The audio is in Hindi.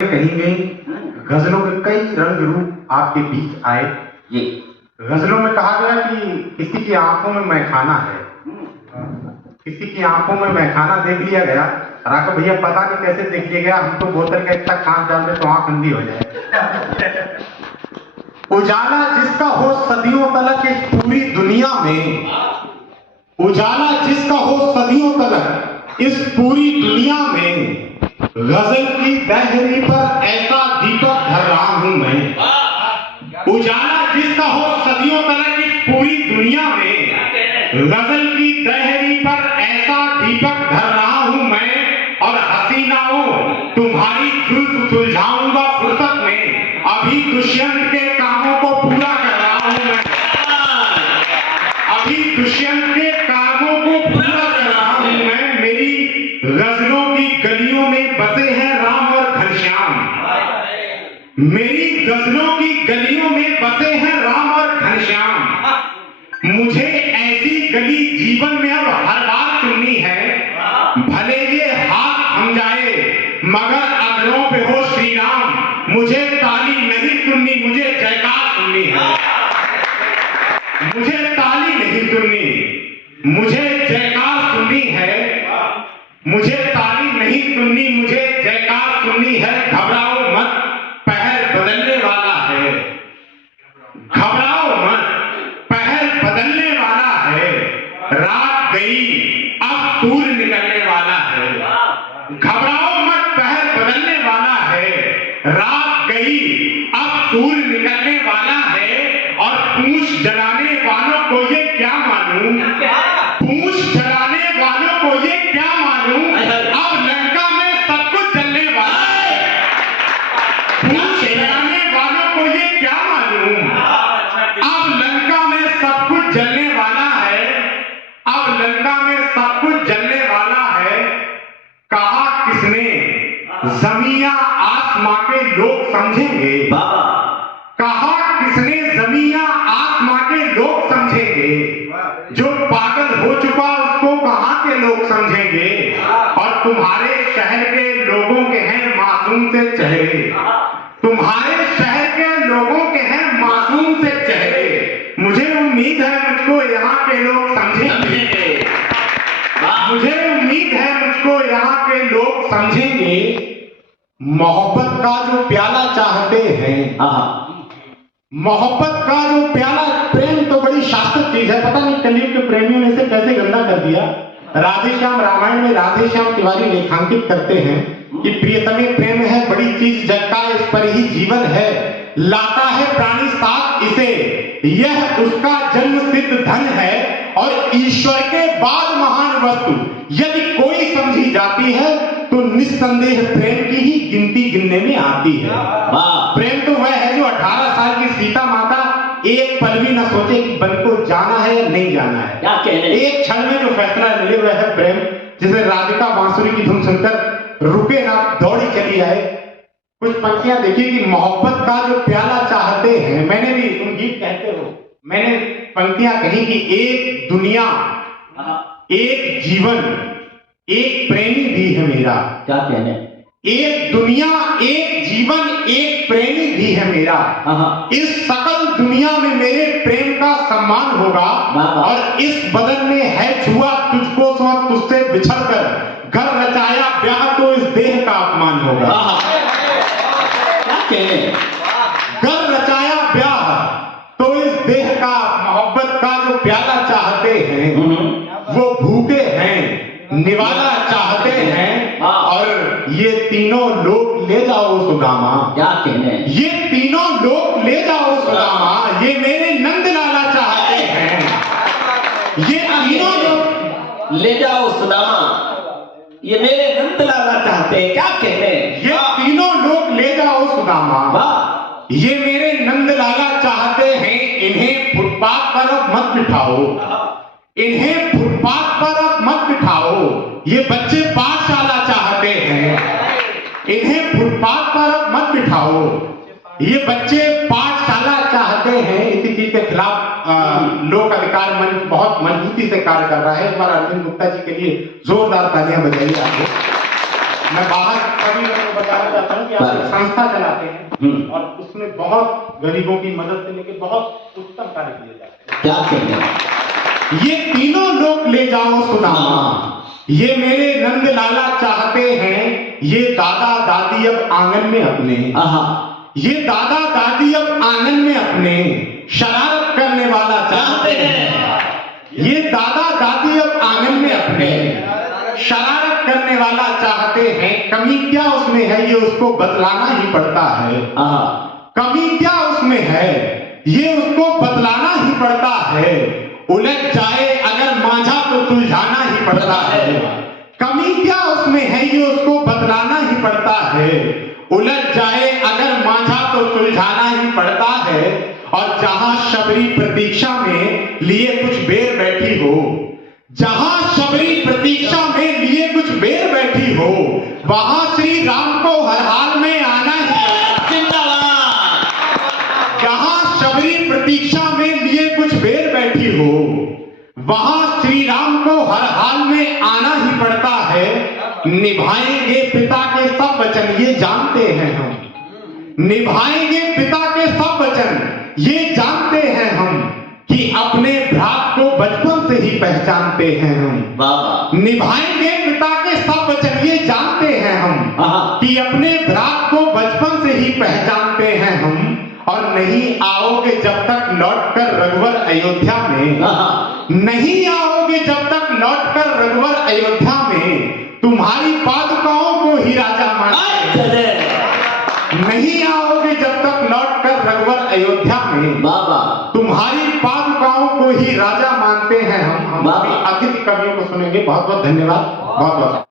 कहीं गई गजलों के कई रंग रूप आपके बीच आए। ये गजलों में कहा गया कि किसी की आंखों में मैखाना है, किसी की आंखों में मैखाना देख लिया गया। राघव भैया पता नहीं कैसे देख लिया गया, हम तो बोतल का इतना खास डाल दे तो आंख अंधी हो जाए। उजाला जिसका हो सदियों तलक इस पूरी दुनिया में, उजाला जिसका हो सदियों तलक इस पूरी दुनिया में, गजल की दहरी पर ऐसा दीपक धर रहा हूं मैं। उजाला जिसका हो सदियों तलक इस पूरी दुनिया में, गजल की दहरी पर ऐसा दीपक धर रहा हूं मैं। और हसीनाओं तुम्हारी जुल्फ सुलझाऊंगा फुर्सत में, अभी दुष्यंत के कामों को पूरा कर रहा हूं मैं। अभी दुष्यंत के कामों को पूरा कर रहा हूं मैं। मेरी गजलों की गलियों में बसे हैं राम और घनश्याम, मेरी गजलों की गलियों में बसे हैं राम और घनश्याम। मुझे ऐसी गली जीवन में अब हर बार चुननी है, भले ये हाथ थम जाए मगर अधरों पे हो श्री राम। मुझे ताली नहीं सुननी, मुझे जयकार सुननी है। मुझे ताली नहीं सुननी, मुझे जयकार सुननी है। मुझे ताली नहीं सुननी, मुझे जयकार सुननी है। घबराओ मत, पहर बदलने वाला है। घबराओ मत, पहर बदलने वाला है। रात गई अब सूर्य निकलने वाला है। घबराओ मत, पहर बदलने वाला है। रात गई अब सूर्य निकलने वाला है। और पूंछ जलाने वालों को ये क्या मालूम, पूंछ जलाने वालों को ये क्या मालूम, अब लंका में सब कुछ जलने वाला है। पूंछ जलाने वालों को ये क्या मालूम, अब लंका में सब कुछ जलने वाला है। अब लंका में सब कुछ जलने वाला है। कहा किसने जमीया आसमां के लोग समझेंगे, कहा किसने जमीया आसमां के लोग समझेंगे। जो पागल हो चुका उसको कहां के लोग समझेंगे। और तुम्हारे शहर के लोगों के हैं मासूम से चेहरे, तुम्हारे शहर के लोगों के हैं मासूम से चेहरे। मुझे उम्मीद है मुझको यहाँ के लोग समझेंगे, मुझे उम्मीद है मुझको यहाँ के लोग समझेंगे। मोहब्बत का जो प्याला चाहते हैं, मोहब्बत का जो प्याला, प्रेम तो बड़ी शाश्वत चीज है। पता नहीं कलयुग के प्रेमियों ने इसे कैसे गंदा कर दिया। राधेश्याम रामायण में राधेश्याम तिवारी रेखांकित करते हैं कि प्रियतमे प्रेम है बड़ी चीज, जगता इस पर ही जीवन है। लाता है प्राणी साथ इसे, यह उसका जन्म सिद्ध धन है। और ईश्वर के बाद महान वस्तु यदि कोई समझी जाती है तो निस्संदेह प्रेम की ही गिनती गिनने में आती है। प्रेम तो वह है जो 18 साल की सीता माता एक पल भी न सोचे कि बन को जाना है या नहीं जाना है। क्या कहने, एक क्षण में जो फैसला ले हुआ है प्रेम, जिसे राधिका बांसुरी की धुन सुनकर रुके ना, दौड़ी चली आए। कुछ पंक्तियां देखिए कि मोहब्बत का जो प्याला चाहते हैं, मैंने भी, तुम गीत कहते हो, मैंने पंक्तियां कही कि एक दुनिया, एक जीवन, एक प्रेमी भी है मेरा। क्या कहने, एक दुनिया, एक जीवन, एक प्रेमी भी है मेरा। इस सकल दुनिया में मेरे प्रेम का सम्मान होगा। और इस बदन में है छुआ तुझको सो तुझसे बिछड़कर, घर रचाया ब्याह तो इस देह का अपमान होगा। घर रचाया ब्याह तो इस देह का, मोहब्बत का जो प्याला चाहते हैं वो भूखे हैं, निवाला चाहते हैं। और ये तीनों लोग ले जाओ सुदामा। क्या कहने, ये तीनों लोग ले जाओ सुदामा, ये मेरे नंद लाला चाहते हैं। ये तीनों लोग ले जाओ सुदामा, ये मेरे नंद लाला चाहते हैं। क्या कहने, ये तीनों लोग ले जाओ सुदामा, ये मेरे नंद लाला चाहते हैं। इन्हें फुटपाथ पर अब मत बिठाओ, इन्हें फुटपाथ पर अब मत बिठाओ, ये बच्चे पाठशाला चाहते हैं। इन्हें फुटपाथ पर अब मत बिठाओ, ये बच्चे पाठशाला चाहते हैं। इसी चीज के खिलाफ लोक अधिकार मंच बहुत मजबूती से कार्य कर रहा है। एक बार अरविंद गुप्ता जी के लिए जोरदार तालियां बजाइए आपको। मैं बाहर कभी बताना चाहता हूँ कि आप एक संस्था चलाते हैं और उसमें बहुत गरीबों की मदद से लेकर बहुत उत्तम कार्य किए जाते हैं। क्या कहते? ये तीनों लोग ले जाओ सुदामा, ये मेरे नंद लाला चाहते हैं, ये दादा दादी अब आंगन में अपने, ये दादा दादी अब आंगन में अपने शरारत करने वाला चाहते हैं, ये दादा दादी अब आंगन में अपने शरारत करने वाला चाहते हैं। कमी क्या उसमें है ये उसको बतलाना ही पड़ता है। कमी क्या उसमें है ये उसको बतलाना ही पड़ता है। उलझ जाए अगर मांझा तो सुलझाना ही पड़ता है। कमी क्या उसमें है ये उसको बतलाना ही पड़ता है। उलझ जाए अगर मांझा तो सुलझाना ही पड़ता है। और जहां शबरी प्रतीक्षा में लिए कुछ बेर बैठी हो, जहां शबरी प्रतीक्षा में लिए कुछ बेर बैठी हो, वहां श्री राम को हर हाल में आना ही। जहां शबरी प्रतीक्षा में लिए कुछ बेर बैठी हो, वहां श्री राम को हर हाल में आना ही पड़ता है। निभाएंगे पिता के सब वचन ये जानते हैं हम, निभाएंगे पिता के सब वचन ये जानते हैं हम, कि अपने भ्रात को बचपन से ही पहचानते हैं हम। निभाएंगे पिता के सब वचन ये जानते हैं हम, कि अपने भ्रात को बचपन से ही पहचानते हैं हम। और नहीं आओगे जब तक लौटकर रघुवर अयोध्या में, नहीं आओगे जब तक लौटकर रघुवर अयोध्या में, तुम्हारी पादुकाओं को ही राजा मानते हैं। नहीं आओगे जब तक लौटकर रघुवर अयोध्या में, तुम्हारी पादुकाओं को ही राजा मानते हैं हम। अपने अतिथि कवियों को सुनेंगे। बहुत बहुत धन्यवाद। बहुत बहुत